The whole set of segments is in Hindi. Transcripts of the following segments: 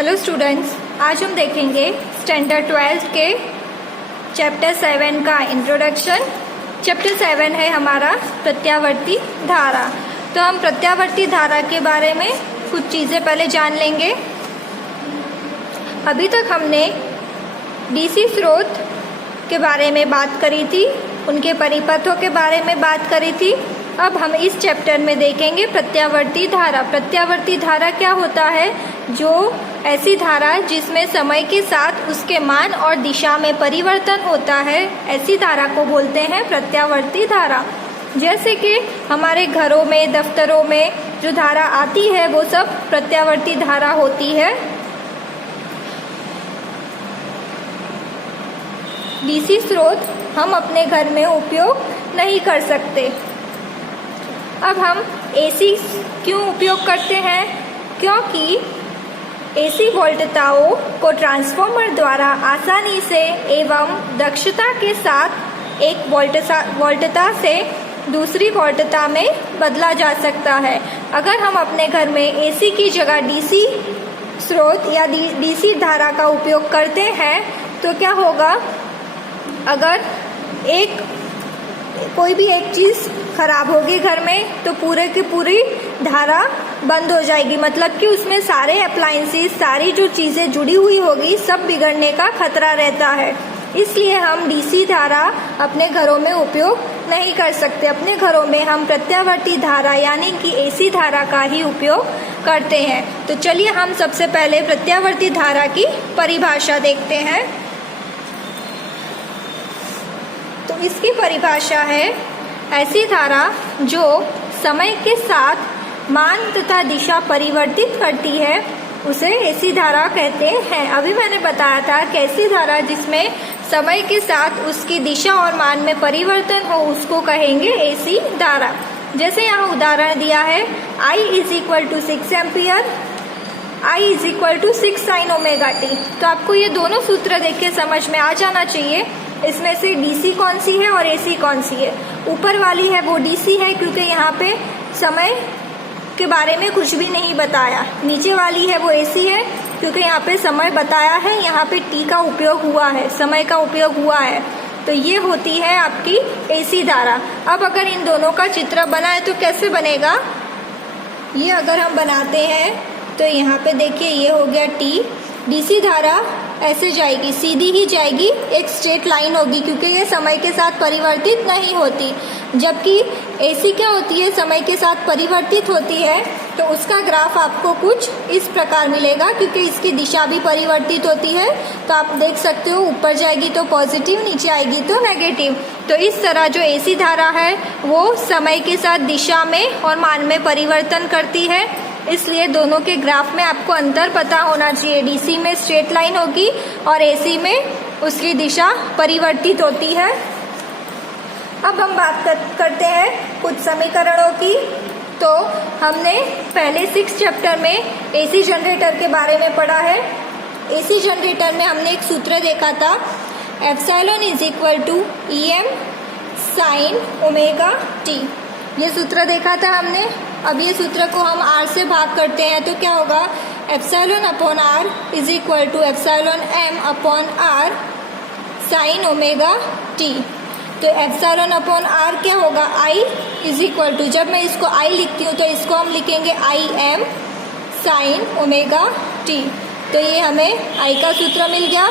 हेलो स्टूडेंट्स, आज हम देखेंगे स्टैंडर्ड 12 के चैप्टर 7 का इंट्रोडक्शन। चैप्टर 7 है हमारा प्रत्यावर्ती धारा। तो हम प्रत्यावर्ती धारा के बारे में कुछ चीज़ें पहले जान लेंगे। अभी तक हमने डीसी स्रोत के बारे में बात करी थी, उनके परिपथों के बारे में बात करी थी। अब हम इस चैप्टर में देखेंगे प्रत्यावर्ती धारा। प्रत्यावर्ती धारा क्या होता है? जो ऐसी धारा जिसमें समय के साथ उसके मान और दिशा में परिवर्तन होता है, ऐसी धारा को बोलते हैं प्रत्यावर्ती धारा। जैसे कि हमारे घरों में, दफ्तरों में जो धारा आती है वो सब प्रत्यावर्ती धारा होती है। डीसी स्रोत हम अपने घर में उपयोग नहीं कर सकते। अब हम एसी क्यों उपयोग करते हैं? क्योंकि एसी वोल्टताओं को ट्रांसफार्मर द्वारा आसानी से एवं दक्षता के साथ एक वोल्टता से दूसरी वोल्टता में बदला जा सकता है। अगर हम अपने घर में एसी की जगह डीसी स्रोत या डीसी धारा का उपयोग करते हैं तो क्या होगा? अगर कोई भी एक चीज़ खराब होगी घर में तो पूरे की पूरी धारा बंद हो जाएगी। मतलब कि उसमें सारे अप्लायंसेस, सारी जो चीज़ें जुड़ी हुई होगी, सब बिगड़ने का खतरा रहता है। इसलिए हम डीसी धारा अपने घरों में उपयोग नहीं कर सकते। अपने घरों में हम प्रत्यावर्ती धारा यानी कि एसी धारा का ही उपयोग करते हैं। तो चलिए हम सबसे पहले प्रत्यावर्ती धारा की परिभाषा देखते हैं। तो इसकी परिभाषा है ऐसी धारा जो समय के साथ मान तथा दिशा परिवर्तित करती है, उसे एसी धारा कहते हैं। अभी मैंने बताया था कि ऐसी धारा जिसमें समय के साथ उसकी दिशा और मान में परिवर्तन हो उसको कहेंगे एसी धारा। जैसे यहाँ उदाहरण दिया है I = 6 ampere, I = 6 sin omega T. तो आपको ये दोनों सूत्र देख के समझ में आ जाना चाहिए इसमें से डीसी कौन सी है और एसी कौन सी है। ऊपर वाली है वो डीसी है क्योंकि यहाँ पे समय के बारे में कुछ भी नहीं बताया। नीचे वाली है वो एसी है क्योंकि यहाँ पे समय बताया है, यहाँ पे टी का उपयोग हुआ है, समय का उपयोग हुआ है। तो ये होती है आपकी एसी धारा। अब अगर इन दोनों का चित्र बनाए तो कैसे बनेगा? ये अगर हम बनाते हैं तो यहाँ पे देखिए ये हो गया टी। डीसी धारा ऐसे जाएगी, सीधी ही जाएगी, एक स्ट्रेट लाइन होगी क्योंकि ये समय के साथ परिवर्तित नहीं होती। जबकि एसी क्या होती है? समय के साथ परिवर्तित होती है। तो उसका ग्राफ आपको कुछ इस प्रकार मिलेगा क्योंकि इसकी दिशा भी परिवर्तित होती है। तो आप देख सकते हो ऊपर जाएगी तो पॉजिटिव, नीचे आएगी तो नेगेटिव। तो इस तरह जो एसी धारा है वो समय के साथ दिशा में और मान में परिवर्तन करती है। इसलिए दोनों के ग्राफ में आपको अंतर पता होना चाहिए। डीसी में स्ट्रेट लाइन होगी और एसी में उसकी दिशा परिवर्तित होती है। अब हम बात करते हैं कुछ समीकरणों की। तो हमने पहले 6 चैप्टर में एसी जनरेटर के बारे में पढ़ा है। एसी जनरेटर में हमने एक सूत्र देखा था, epsilon = EM sin omega T. ये सूत्र देखा था हमने। अब ये सूत्र को हम R से भाग करते हैं तो क्या होगा? εr = εm/r sin omega T. तो εr क्या होगा? I जब मैं इसको I लिखती हूँ तो इसको हम लिखेंगे Im sin ओमेगा टी। तो ये हमें I का सूत्र मिल गया।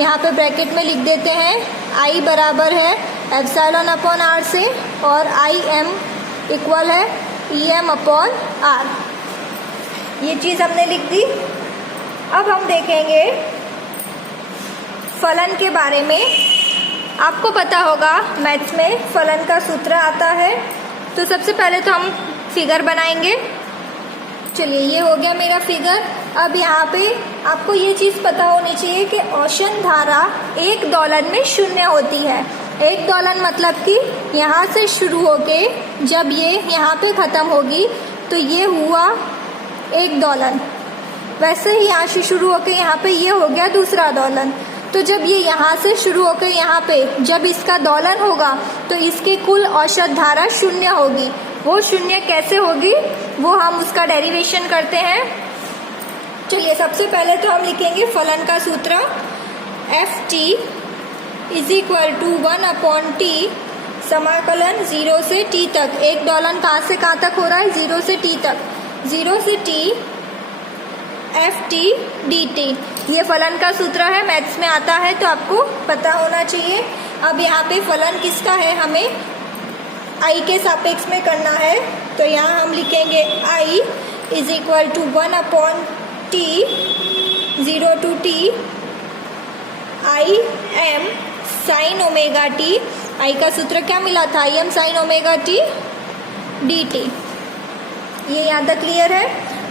यहाँ पे ब्रैकेट में लिख देते हैं I बराबर है εr से और Im इक्वल है EM/r। ये चीज़ हमने लिख दी। अब हम देखेंगे फलन के बारे में। आपको पता होगा मैथ्स में फलन का सूत्र आता है। तो सबसे पहले तो हम फिगर बनाएंगे। चलिए ये हो गया मेरा फिगर। अब यहाँ पे आपको ये चीज़ पता होनी चाहिए कि औसत धारा एक दोलन में 0 होती है। एक दोलन मतलब कि यहाँ से शुरू होके जब ये यहाँ पे ख़त्म होगी तो ये हुआ एक दोलन। वैसे ही यहाँ से शुरू होके यहाँ पे ये हो गया दूसरा दोलन। तो जब ये यहाँ से शुरू होकर यहाँ पे जब इसका दोलन होगा तो इसकी कुल औसत धारा 0 होगी। वो 0 कैसे होगी वो हम उसका डेरिवेशन करते हैं। चलिए सबसे पहले तो हम लिखेंगे फलन का सूत्र ft is equal to 1/t समाकलन 0 से t तक। एक दोलन कहाँ से कहाँ तक हो रहा है? 0 से t तक। 0 से t ft dt ये फलन का सूत्र है, मैथ्स में आता है तो आपको पता होना चाहिए। अब यहाँ पे फलन किसका है, हमें i के सापेक्ष में करना है, तो यहाँ हम लिखेंगे i is equal to 1/t 0 to t i m sin omega t। i का सूत्र क्या मिला था? i m sin omega t dt। ये यहाँ तक क्लियर है।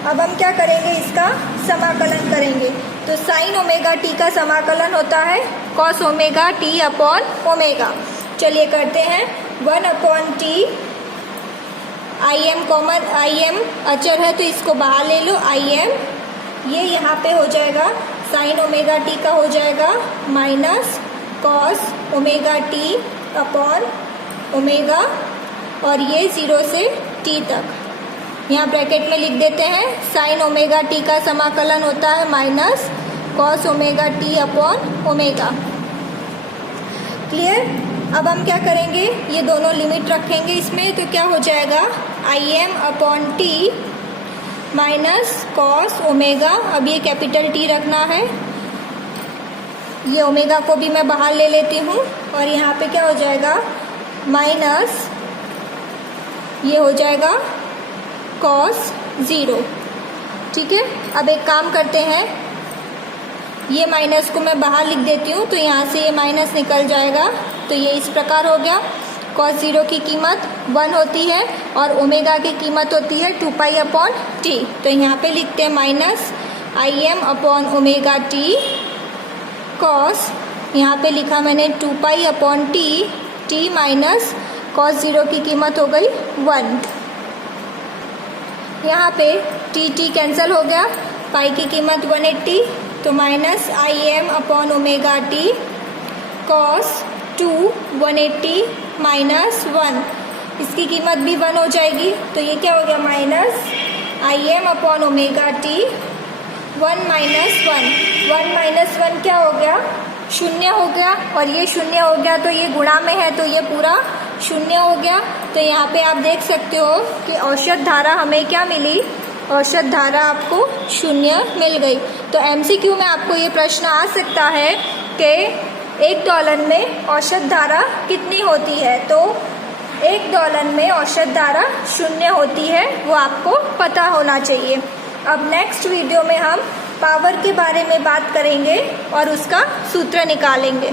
अब हम क्या करेंगे, इसका समाकलन करेंगे। तो साइन ओमेगा टी का समाकलन होता है cos omega T upon omega. चलिए करते हैं। 1/t I am common, I am अचर है तो इसको बाहर ले लो, आई एम ये यहाँ पे हो जाएगा साइन ओमेगा टी का हो जाएगा minus cos omega T upon omega, और ये 0 से t तक यहाँ ब्रैकेट में लिख देते हैं। साइन ओमेगा टी का समाकलन होता है minus cos omega T upon omega. Clear? अब हम क्या करेंगे, ये दोनों लिमिट रखेंगे इसमें, तो क्या हो जाएगा I am upon T minus cos omega. अब ये कैपिटल टी रखना है, ये ओमेगा को भी मैं बाहर ले लेती हूँ, और यहाँ पे क्या हो जाएगा माइनस ये हो जाएगा कॉस 0। ठीक है, अब एक काम करते हैं, ये माइनस को मैं बाहर लिख देती हूँ, तो यहाँ से ये माइनस निकल जाएगा। तो ये इस प्रकार हो गया। कॉस 0 की कीमत 1 होती है और ओमेगा की कीमत होती है 2π/t। तो यहाँ पे लिखते हैं minus I am upon omega T cos, यहाँ पे लिखा मैंने 2π/t, t माइनस कॉस 0 की कीमत हो गई 1। यहाँ पे टी कैंसिल हो गया, पाई की कीमत 180, तो minus I am upon omega T cos 2 180 minus 1, इसकी कीमत भी 1 हो जाएगी। तो ये क्या हो गया minus I am upon omega T 1 minus 1 क्या हो गया? 0 हो गया, और ये 0 हो गया तो ये गुणा में है तो ये पूरा 0 हो गया। तो यहाँ पे आप देख सकते हो कि औसत धारा हमें क्या मिली, औसत धारा आपको 0 मिल गई। तो MCQ में आपको ये प्रश्न आ सकता है कि एक दोलन में औसत धारा कितनी होती है, तो एक दोलन में औसत धारा 0 होती है, वो आपको पता होना चाहिए। अब नेक्स्ट वीडियो में हम पावर के बारे में बात करेंगे और उसका सूत्र निकालेंगे।